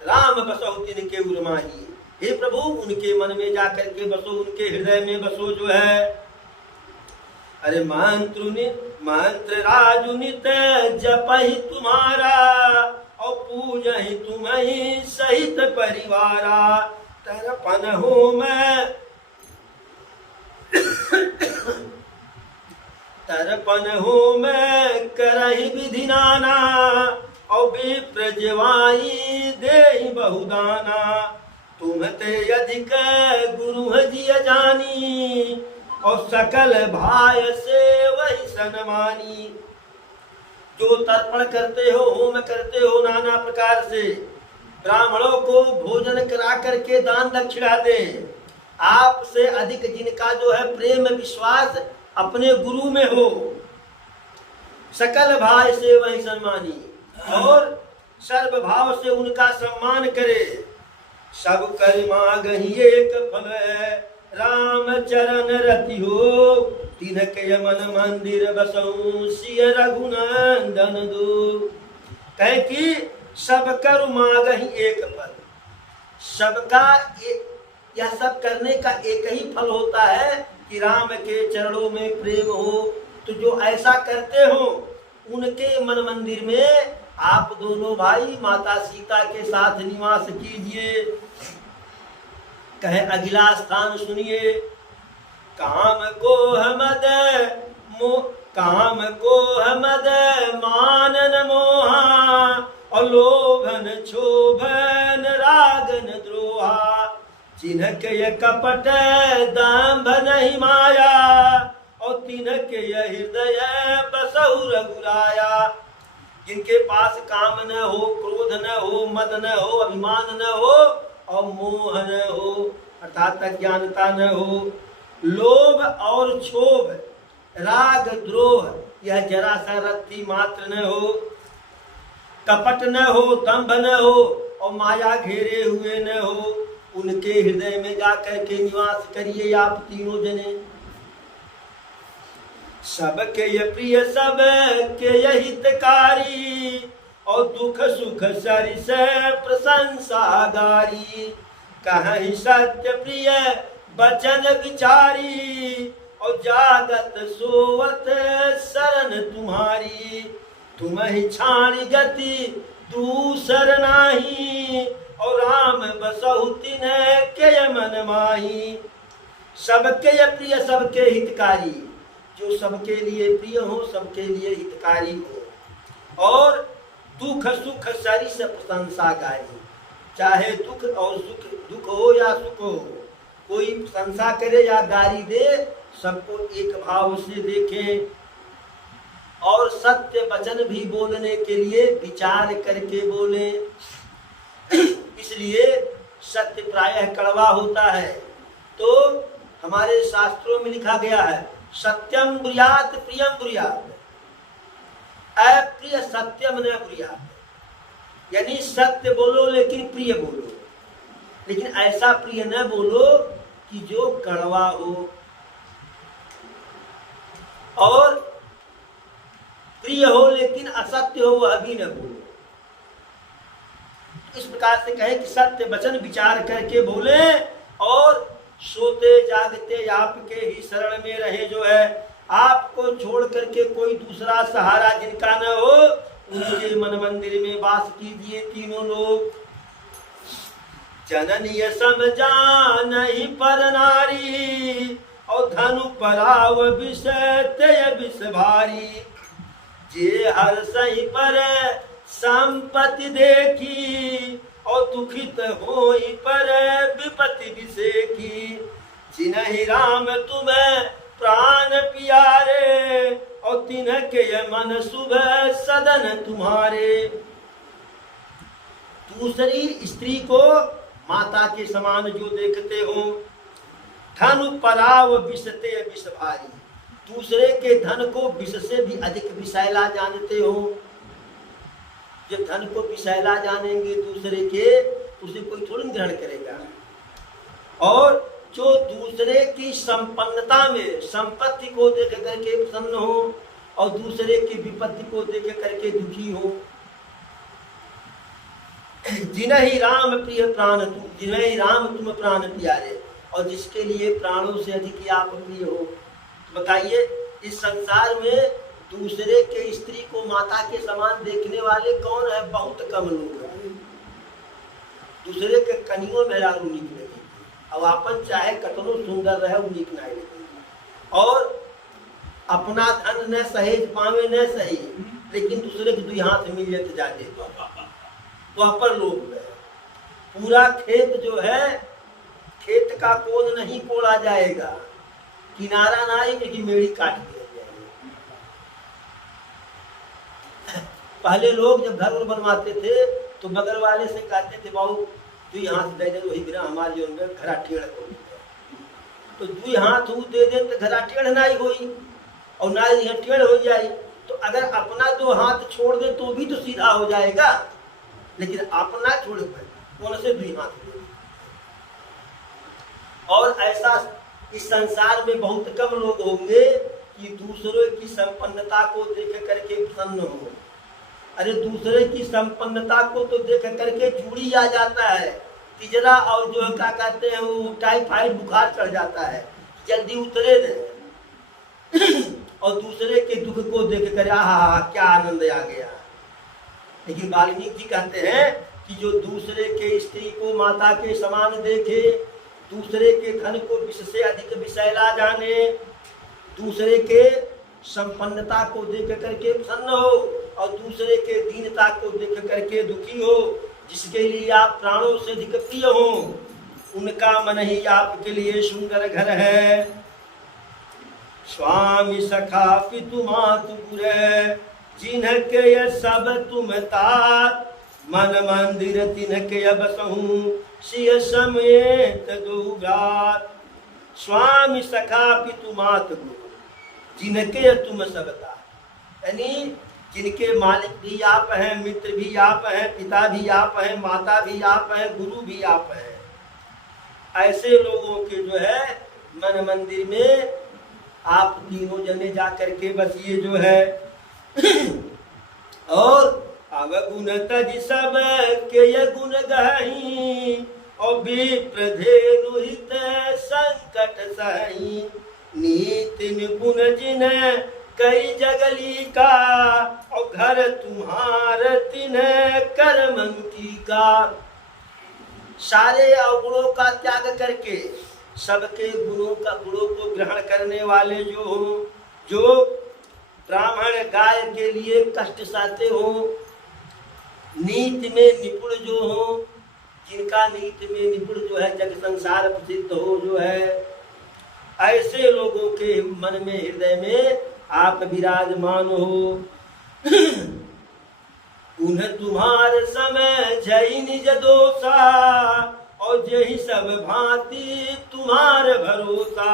राम बसो तिनके उर्माही, हे प्रभु उनके मन में जाकर के बसो, उनके हृदय में बसो जो है। अरे मंत्र राजु नित जपहि तुम्हारा, और पूजहि तुम्हि सहित परिवारा। तरपन हो मैं तरपन हो मैं करहि विधि नाना, और विप्र जवाई देहि बहुदाना। तुम ते अधिक गुरु जिय जानी, और सकल भाय से वही सनमानी। जो तर्पण करते हो, होम करते हो नाना प्रकार से, ब्राह्मणों को भोजन करा करके दान दक्षिणा दें। आपसे अधिक जिनका जो है प्रेम विश्वास अपने गुरु में हो, सकल भाय से वही सम्मानी, और सर्व भाव से उनका सम्मान करे। सब कर मांगहि एक फल है, राम चरण रति हो। तिनके मन मंदिर बसऊं, सिय रघुनंदन दो। कहे कि सब कर मांगहि एक फल, सबका यह सब करने का एक ही फल होता है कि राम के चरणों में प्रेम हो। तो जो ऐसा करते हो उनके मन मंदिर में आप दोनों भाई माता सीता के साथ निवास कीजिए। कहे अगला स्थान सुनिए। काम को मद मानन मोहा, और लोभन क्षोभन रागन द्रोहा। जिनके कपट दाम्भ नहीं माया, और तिनके हृदय बसहु रघुराया। जिनके पास काम न हो, क्रोध न हो, मद न हो, अभिमान न हो और मोह न हो, अर्थात अज्ञानता न हो, लोभ और क्षोभ, राग द्रोह, यह जरा सा रत्ती मात्र न हो। कपट न हो, दंभ न हो और माया घेरे हुए न हो। उनके हृदय में जाकर के निवास करिए आप तीनों जने। सबके ये प्रिय, सबके ये हितकारी और दुख सुख सरिस प्रशंसागारी। कहीं सत्य प्रिय बचन विचारी और जागत सोवत शरण तुम्हारी। तुम ही छाणी गति दूसर नाही और राम बसहु तिन्ह के मन माही। सबके ये प्रिय, सबके हितकारी, जो सबके लिए प्रिय हो, सबके लिए हितकारी हो और दुख सुख सरिस प्रशंसाकारी। चाहे दुख और सुख, दुख हो या सुख हो, कोई प्रशंसा करे या गाली दे, सबको एक भाव से देखें और सत्य वचन भी बोलने के लिए विचार करके बोलें। इसलिए सत्य प्रायः कड़वा होता है। तो हमारे शास्त्रों में लिखा गया है, सत्यम ब्रूयात प्रियम ब्रूयात, अप्रिय सत्यम न ब्रूयात। यानी सत्य बोलो लेकिन प्रिय बोलो, लेकिन ऐसा प्रिय न बोलो कि जो कड़वा हो, और प्रिय हो लेकिन असत्य हो वह भी न बोलो। इस प्रकार से कहे कि सत्य वचन विचार करके बोले और सोते जागते आपके ही शरण में रहे। जो है आपको छोड़ करके कोई दूसरा सहारा जिनका न हो, उनके मन मंदिर में वास कीजिए तीनों लोग। जननीय समझानहि पर नारी और धनु पराव विषय विष भारी। जे हर सही पर संपत्ति देखी और दुखित होई पर विपत्ति विसेखी। जिन्हि राम तुम्हें प्राण प्यारे और तिन्ह के मन सुबह सदन तुम्हारे। दूसरी स्त्री को माता के समान जो देखते हो, धन पराव विषते विष भारी, दूसरे के धन को विष से भी अधिक विषैला जानते हो। जब धन को विषैला जानेंगे दूसरे के, उसे कोई थोड़ी ग्रहण करेगा। और जो दूसरे की संपन्नता में संपत्ति को देख करके प्रसन्न हो और दूसरे की विपत्ति को देख करके दुखी हो। जिन्हि राम प्रिय प्राण तुम, जिन्हि राम तुम प्राण प्यारे, और जिसके लिए प्राणों से अधिक आप प्रिय हो। बताइए, इस संसार में दूसरे के स्त्री को माता के समान देखने वाले कौन है? बहुत कम लोग हैं। दूसरे के कनियों में रारू नीक लगेगी, अब अपन चाहे कतनो सुंदर रहे वो नीक नहीं लगेगी। और अपना धन न सहेज पावे न सही, लेकिन दूसरे के दुई हाथ मिल जाते जाते वह पर लोग है। पूरा खेत जो है, खेत का कोन नहीं कोड़ा जाएगा, किनारा ना ही कि मेड़ी काट दिया जाएगा। पहले लोग जब घर बनवाते थे तो बगल वाले से कहते थे, बाबू दुई हाथ दे दे, वही बिना हमारे जो घरा टेढ़ हो। तो दुई हाथ वो दे दे तो घरा टेढ़ ना ही होई, और ना ही टेढ़ हो जाए। तो अगर अपना दो हाथ छोड़ दे तो भी तो सीधा हो जाएगा, लेकिन अपना छोड़ कौन से दुई हाथ दे। और ऐसा इस संसार में बहुत कम लोग होंगे कि दूसरों की संपन्नता को देख करके प्रसन्न हो। अरे दूसरे की संपन्नता को तो देख करके चूड़ी आ जाता है, तिजरा और जो क्या कहते हैं वो टाइफाइड बुखार चढ़ जाता है, जल्दी उतरे नहीं। और दूसरे के दुख को देख कर आहा क्या आनंद आ गया। लेकिन वाल्मीकि जी कहते हैं कि जो दूसरे के स्त्री को माता के समान देखे, दूसरे के धन को विष से अधिक विषैला जाने, दूसरे के संपन्नता को देख करके प्रसन्न हो और दूसरे के दीनता को देख करके दुखी हो, जिसके लिए आप प्राणों से अधिक प्रिय हो, उनका मन ही आपके लिए सुंदर घर है। स्वामी सखा पितु मातु गुरु, जिन्ह के ये सब तुम तात, मन मंदिर तिन्ह के बसहूँ सिय समेत दुगार। स्वामी सखा पितु मात गुरु, जिनके तुम सबता। यानी जिनके मालिक भी आप हैं, मित्र भी आप हैं, पिता भी आप हैं, माता भी आप हैं, गुरु भी आप हैं। ऐसे लोगों के जो है मन मंदिर में आप तीनों जने जा करके बसिए जो है। और अवगुण तज सब के ये गुण गही, और विप्रधेनु हित संकट सही। नीति निपुण जिन कई जगली का, और घर तुम्हार तिन करमंती का। सारे अवगुणों का त्याग करके सबके गुणों को ग्रहण करने वाले जो हो, जो ब्राह्मण गाय के लिए कष्ट सहते हो, नीति में निपुण जो हो, जिनका नीति में निपुण जो है जग संसार प्रसिद्ध हो जो है, ऐसे लोगों के मन में हृदय में आप विराजमान हो। उन्हें तुम्हारे समय जय निज दोषा, और जही सब भांति तुम्हार भरोसा।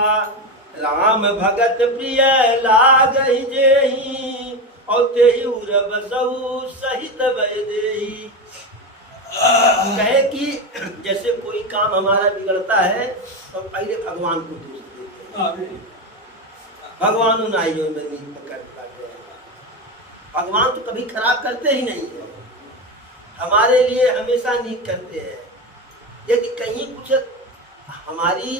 राम भगत प्रिय लागहि जेहि, और तेहि उर बसहु सहित भय देहि। कहे कि जैसे कोई काम हमारा बिगड़ता है तो पहले भगवान को दोष देते हैं। भगवान नहीं पकड़ता है। भगवान तो कभी खराब करते ही नहीं है, हमारे लिए हमेशा नीक करते हैं। यदि कहीं कुछ हमारी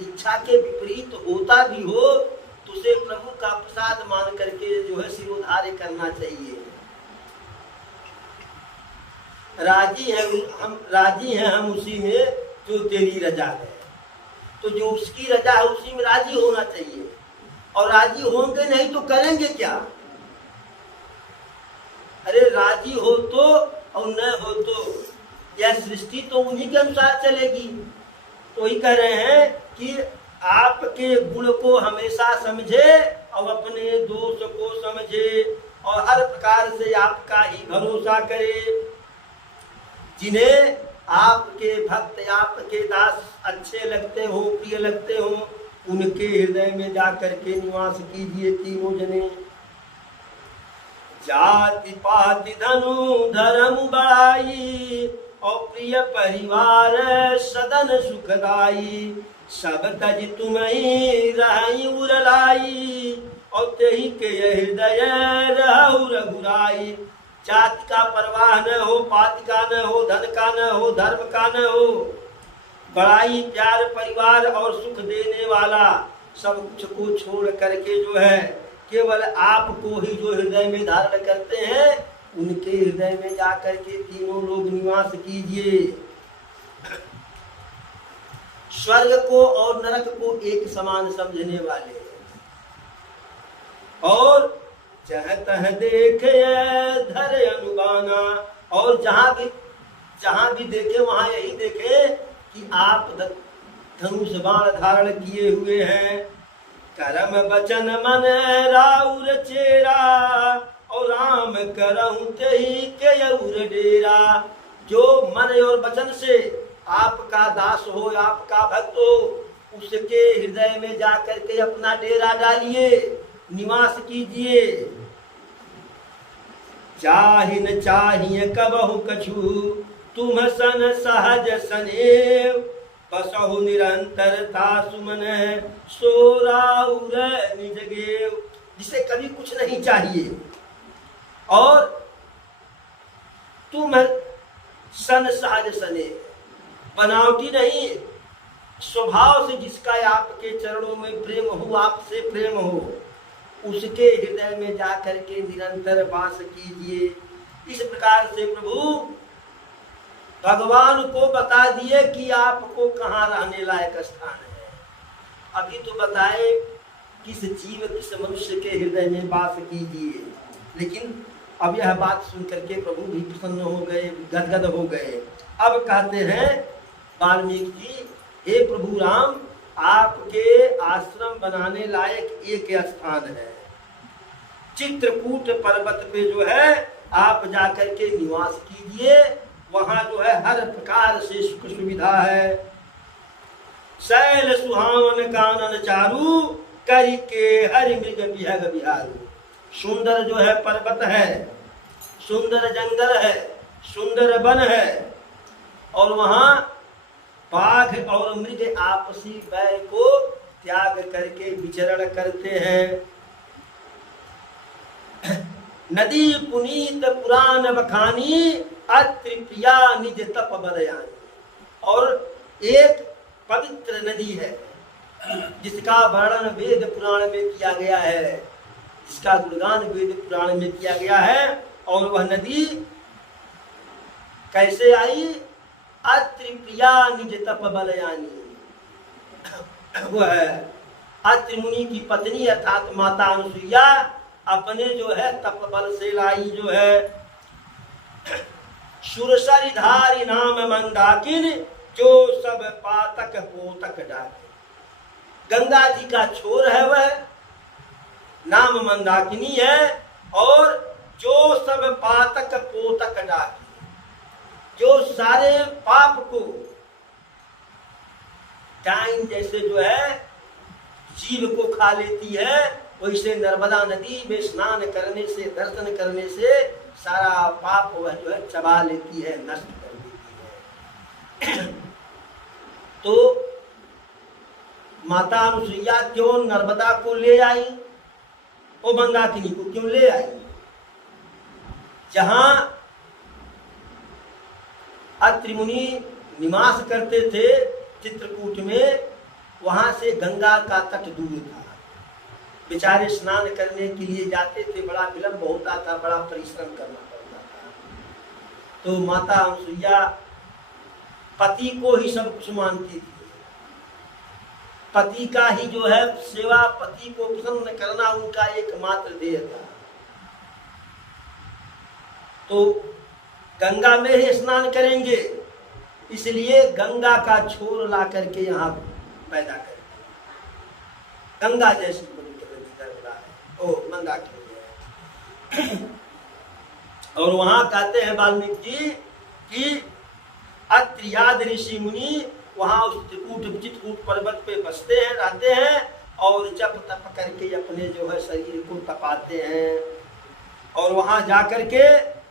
इच्छा के विपरीत होता भी हो तो उसे प्रभु का प्रसाद मान करके जो है सिरोधार्य करना चाहिए। राजी है हम उसी में जो तेरी रजा है। तो जो उसकी रजा है उसी में राजी होना चाहिए, और राजी होंगे नहीं तो करेंगे क्या? अरे राजी हो तो और न हो तो यह सृष्टि तो उन्हीं के अनुसार चलेगी। तो ही कह रहे हैं कि आपके गुण को हमेशा समझे और अपने दोष को समझे, और हर प्रकार से आपका ही भरोसा करे। जिन्हें आपके भक्त, आपके दास अच्छे लगते हो, प्रिय लगते हो, उनके हृदय में जाकर के निवास कीजिए तीनों जने। जाति पाति धनु धर्म बढ़ाई, और प्रिय परिवार सदन सुखदाई। सब तज तुम्हि रहि उरलाई, और तेहि के हृदय रहु रघुराई। जाति का परवाह न हो, पाति का न हो, धन का न हो, धर्म का न हो, बड़ाई, प्यार, परिवार और सुख देने वाला सब कुछ को छोड़ करके जो है केवल आपको ही जो हृदय में धारण करते हैं, उनके हृदय में जाकर के तीनों लोग निवास कीजिए। स्वर्ग को और नरक को एक समान समझने वाले, और जहाँ तह देखे धर अनुगाना, और जहाँ भी देखे वहां यही देखे कि आप धनुष बाण धारण किए हुए हैं। करम वचन मन राउर चेरा, और राम करहु तेहि के डेरा। जो मन और वचन से आपका दास हो, आपका भक्त हो, उसके हृदय में जाकर के अपना डेरा डालिए, निवास कीजिए। चाहिन चाहिए कबहु कछु, तुम सन सहज सनेव। बसहु निरंतरता सुमन सोराउर निज गेव। जिसे कभी कुछ नहीं चाहिए, और तुम सन सहज सने, बनावटी नहीं, स्वभाव से जिसका आपके चरणों में प्रेम हो, आपसे प्रेम हो, उसके हृदय में जाकर के निरंतर वास कीजिए। इस प्रकार से प्रभु भगवान को बता दिए कि आपको कहाँ रहने लायक स्थान है। अभी तो बताए किस जीव, किस मनुष्य के हृदय में वास कीजिए, लेकिन अब यह बात सुन करके प्रभु भी प्रसन्न हो गए, गदगद हो गए। अब कहते हैं वाल्मीकि जी, हे प्रभु राम, आपके आश्रम बनाने लायक एक स्थान है। चित्रकूट पर्वत पे जो है आप जाकर के निवास कीजिए। वहां जो है हर प्रकार से सुख सुविधा है। शैल सुहावन कानन चारू, करी के हरि मृग विहग बिहारू। सुंदर जो है पर्वत है, सुंदर जंगल है, सुंदर वन है, और वहां बाघ और मृग आपसी बैर को त्याग करके विचरण करते हैं। नदी पुनीत पुराण बखानी, अत्रि प्रिया निज तप बलयानी। और एक पवित्र नदी है जिसका वर्णन वेद पुराण में किया गया है, जिसका गुणगान वेद पुराण में किया गया है। और वह नदी कैसे आई? अत्रि प्रिया निज तप बलयानी। वह अत्रि मुनि की पत्नी अर्थात माता अनुसुईया अपने जो है तप बल से लाई जो है सुरसरी धारी नाम मंदाकिन, जो सब पातक पोतक डाके। गंगा जी का छोर है वह, नाम मंदाकिनी है, और जो सब पातक पोतक डाके, जो सारे पाप को डाइन जैसे जो है जीव को खा लेती है, वैसे नर्मदा नदी में स्नान करने से, दर्शन करने से सारा पाप वह जो है चबा लेती है, नष्ट कर देती है। तो माता अनुसुईया क्यों नर्मदा को ले आई, वो मंदाकिनी को क्यों ले आई? जहां अत्रि मुनि निवास करते थे चित्रकूट में, वहां से गंगा का तट दूर था। बेचारे स्नान करने के लिए जाते थे, बड़ा विलंब होता था, बड़ा परिश्रम करना पड़ता था। तो माता अनुसुईया पति को ही सब कुछ मानती थी, पति का ही जो है सेवा, पति को प्रसन्न करना उनका एकमात्र ध्येय था। तो गंगा में ही स्नान करेंगे, इसलिए गंगा का छोर ला करके यहाँ पैदा कर दिया। गंगा जैसी ओ मंदाकिनी। और वहां कहते हैं वाल्मीकि जी कि अत्रियाद ऋषि मुनि वहां उस चित्रकूट पर्वत पे बसते हैं, रहते हैं, और जप तप करके अपने जो है शरीर को तपाते हैं। और वहां जाकर के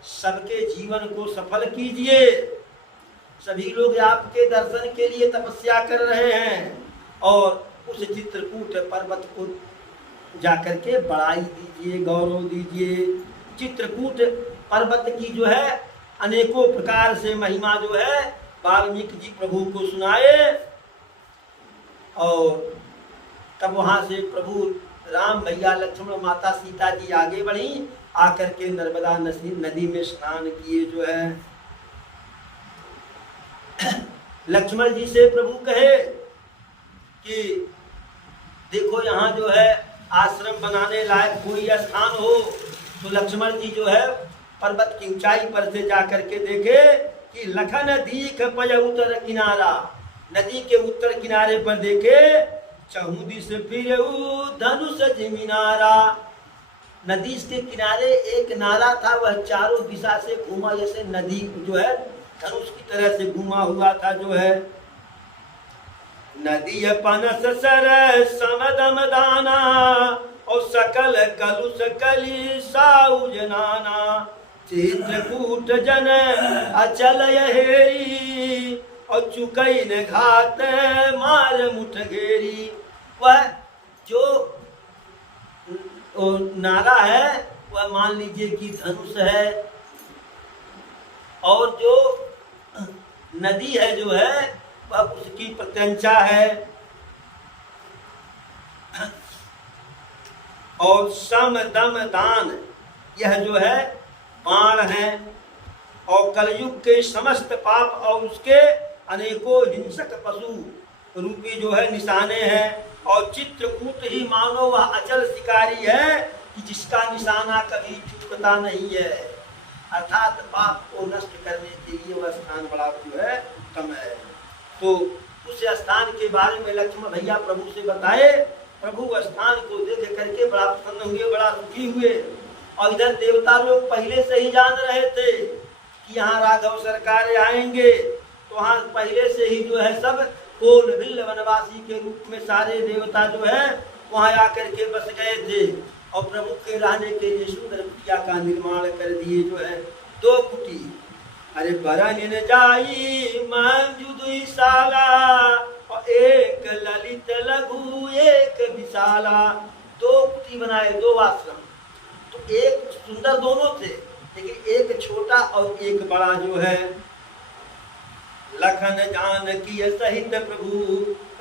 सबके जीवन को सफल कीजिए। सभी लोग आपके दर्शन के लिए तपस्या कर रहे हैं, और उस चित्रकूट पर्वत को जाकर के बड़ाई दीजिए, गौरव दीजिए। चित्रकूट पर्वत की जो है अनेकों प्रकार से महिमा जो है वाल्मीकि जी प्रभु को सुनाए। और तब वहां से प्रभु राम, भैया लक्ष्मण, माता सीता जी आगे बढ़ी, आकर के नर्मदा नदी में स्नान किए जो है। लक्ष्मण जी से प्रभु कहे कि देखो यहाँ जो है आश्रम बनाने लायक कोई स्थान हो। तो लक्ष्मण जी जो है पर्वत की ऊंचाई पर से जाकर के देखे कि लखन दीख पय उत्तर किनारा, नदी के उत्तर किनारे पर देखे चहुदी से फिर धनुष जिमिनारा। नदी के किनारे एक नाला था, वह चारों दिशा से घूमा, जैसे नदी जो है धनुष की तरह से घूमा हुआ था जो है। नदी पनस सर समदम दाना, और सकल कलुष कली साउजनाना। चित्रकूट जन अचल हेरी, और चुकई न घात मार मुठ घेरी। वह जो नाला है वह मान लीजिए कि धनुष है, और जो नदी है जो है वह उसकी प्रत्यंचा है। और सम दम दान यह जो है बाण है। और कलयुग के समस्त पाप और उसके अनेकों हिंसक पशु रूपी जो है निशाने हैं। और चित्रकूट ही मानो वह अचल शिकारी है कि जिसका निशाना कभी चूकता नहीं है। अर्थात पाप को नष्ट करने के लिए वह स्थान बड़ा जो है उत्तम है। तो उस स्थान के बारे में लक्ष्मण भैया प्रभु से बताए। प्रभु स्थान को देख करके बड़ा प्रसन्न हुए, बड़ा सुखी हुए। और इधर देवता लोग पहले से ही जान रहे थे कि यहाँ राघव सरकार आएंगे, तो वहाँ पहले से ही जो है सब कोलभिल्ल वनवासी के रूप में सारे देवता जो है वहां आकर के बस गए थे और प्रभु के रहने के लिए सुंदर कुटिया का निर्माण कर दिए जो है 2 कुटी। अरे बरन जाई मंजू दुई साला और एक ललित लघु एक विशाला, 2 कुटी बनाए, 2 आश्रम। तो एक सुंदर दोनों थे, लेकिन एक छोटा और एक बड़ा जो है। लखन जानकी सहित प्रभु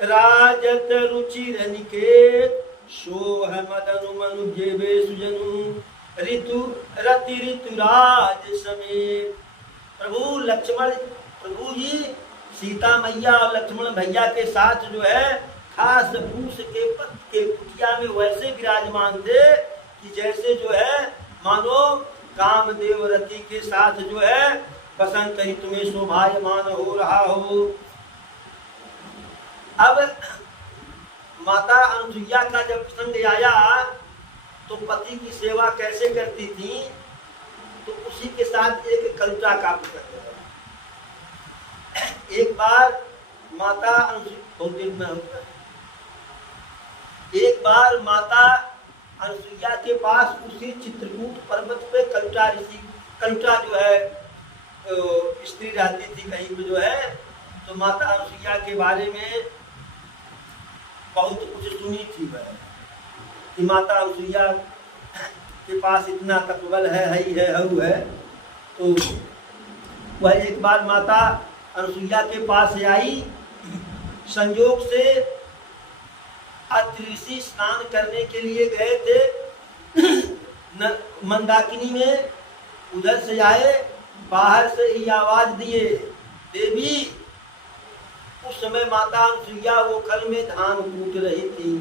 राजत रुचिर निकेत, सोह मदनु मनु जेबे सुजनु ऋतु रति ऋतुराज समेत। प्रभु लक्ष्मण, प्रभु जी सीता मैया और लक्ष्मण भैया के साथ जो है खास पूछ के पत्त के कुटिया में वैसे विराजमान थे कि जैसे जो है मानो कामदेव रति के साथ जो है बसंत ऋतु में शोभायमान हो रहा हो। अब माता अनुसुईया का जब प्रसंग आया तो पति की सेवा कैसे करती थी, तो उसी के साथ एक कविता का प्रसंग है। एक बार माता एक बार माता अनुसुईया के पास उसी चित्रकूट पर्वत पे कविता ऋषि, कविता जो है स्त्री रहती थी कहीं पे जो है। तो माता अनुसुईया के बारे में बहुत कुछ सुनी थी वह कि माता अनुसुईया के पास इतना तपबल है ही है हऊ है। तो वह एक बार माता अनुसुईया के पास आई, संयोग से अत्रि ऋषि स्नान करने के लिए गए थे मंदाकिनी में, उधर से आए, बाहर से ही आवाज दिए देवी। उस समय माता अनुसुईया वो खल में धान कूट रही थी।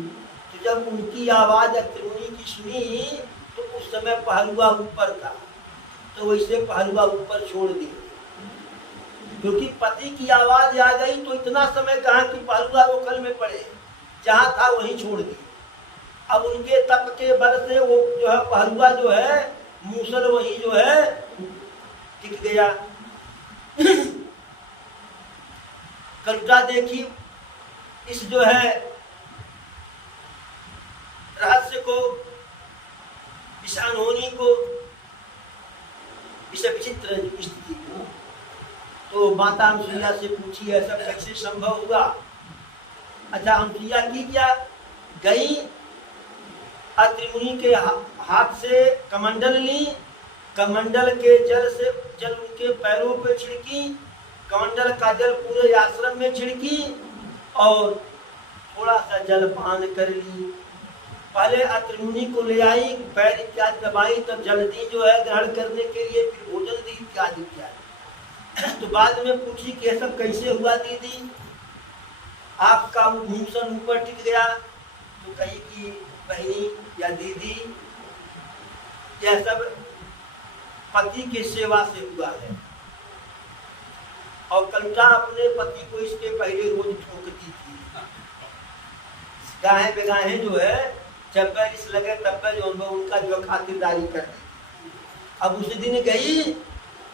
तो जब उनकी आवाज अत्रि मुनि की सुनी तो उस समय पहलुआ ऊपर था, तो वैसे पहलुआ ऊपर छोड़ दिए, क्योंकि पति की आवाज आ गई तो इतना समय कहा कि पहलुआ वो खल में पड़े, जहां था वहीं छोड़ दिए। अब उनके तप के बल से वो जो है पहलुआ जो है मूसल वही जो है टिक गया। कविता देखी इस जो है रहस्य को, इस अनहोनी को, इस विचित्र स्थिति को। तो माता अनुसुईया से पूछी ऐसा कैसे संभव हुआ। अच्छा, अनुसुईया की क्या गई, अत्रि मुनि के हाथ से कमंडल ली, कमंडल के जल से जल उनके पैरों पे छिड़की, कमंडल का जल पूरे आश्रम में छिड़की और थोड़ा सा जल पान कर ली। पहले अत्रि मुनि को ले आई, पैर इत्यादि दबाई, तब जल दी जो है ग्रहण करने के लिए, फिर भोजन दी इत्यादि इत्यादि। तो बाद में पूछी कि यह सब कैसे हुआ दीदी, आपका मूसल ऊपर टिक गया। तो कही कि बहनी या दीदी यह सब पति की सेवा से हुआ है। और कविता अपने पति को इसके पहले रोज ठोकती थी, गाहे बेगाहे जो है जब इस लगे तब जो उनका जो खातिरदारी कर दी। अब उस दिन गई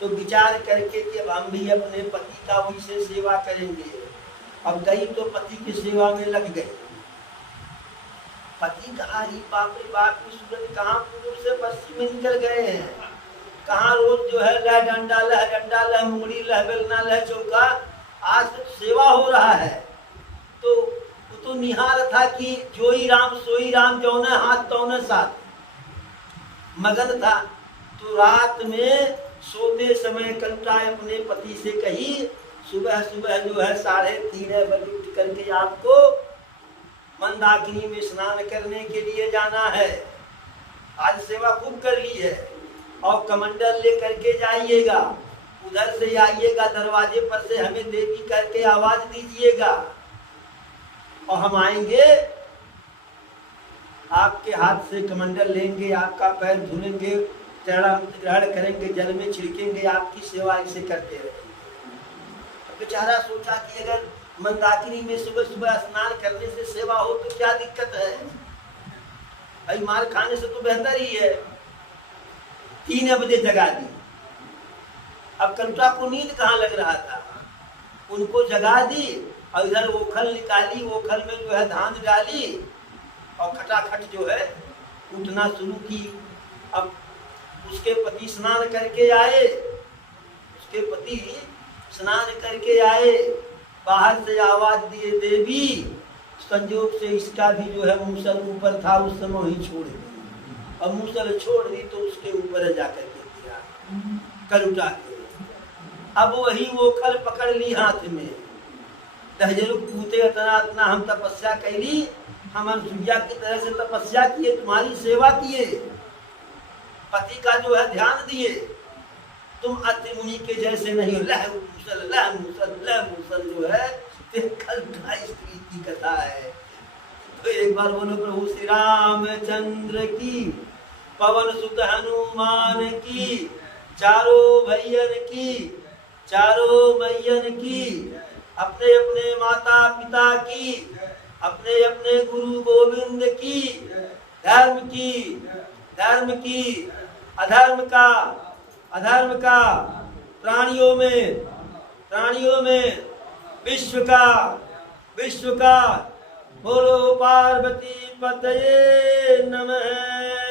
तो विचार करके कि अब हम भी अपने पति का वैसे सेवा करेंगे। अब गई तो पति की सेवा में लग गई। पति कहा बाप रे बाप की सूरज कहाँ पूर्व से पश्चिम में निकल गए हैं, कहाँ रोज जो है लह डंडा लह मुंगड़ी लह बेलना लह चौका, आज तो सेवा हो रहा है। तो वो तो निहार था कि जोई राम सोई राम, जौने हाथ तौने साथ, मगन था। तो रात में सोते समय कविता अपने पति से कही, सुबह सुबह जो है 3:30 बजे उठ करके आपको मंदाकिनी में स्नान करने के लिए जाना है। आज सेवा खूब कर ली है और कमंडल ले करके जाइएगा, उधर से आइएगा, दरवाजे पर से हमें देवी करके आवाज दीजिएगा और हम आएंगे, आपके हाथ से कमंडल लेंगे, आपका पैर धुलेंगे, चरण ग्रहण करेंगे, जल में छिड़केंगे, आपकी सेवा ऐसे करते रहेंगे। बेचारा सोचा कि अगर मंदाकिनी में सुबह सुबह स्नान करने से सेवा हो तो क्या दिक्कत है, भाई मार खाने से तो बेहतर ही है। 3 बजे जगा दी। अब कविता को नींद कहाँ लग रहा था, उनको जगा दी और इधर ओखल निकाली, ओखल में जो है धान डाली और खटाखट जो है उठना शुरू की। अब उसके पति स्नान करके आए, उसके पति स्नान करके आए, बाहर से आवाज दिए, देवी संजोग से इसका भी जो है मूसल ऊपर था, उस समय ही छोड़ दी। अब मूसल छोड़ दी तो उसके ऊपर जाकर के गिरा, कल उठा के। अब वही वो खल पकड़ ली हाथ में, दहजलु कूते इतना इतना हम तपस्या कैली, हम अनुसुईया की तरह से तपस्या किए, तुम्हारी सेवा किए, पति का जो है ध्यान दिए, तुम अति मुनि के जैसे नहीं हो। लह मूसल लह मूसल लह मूसल जो है कल का स्त्री की कथा है। तो एक बार बोलो प्रभु श्री रामचंद्र की, पवन सुत हनुमान की, चारों भैयन की, चारों मैयन की, अपने अपने माता पिता की, अपने अपने गुरु गोविंद की, धर्म की, धर्म की, अधर्म का, अधर्म का, प्राणियों में विश्व का, विश्व का। बोलो पार्वती पतये नमः।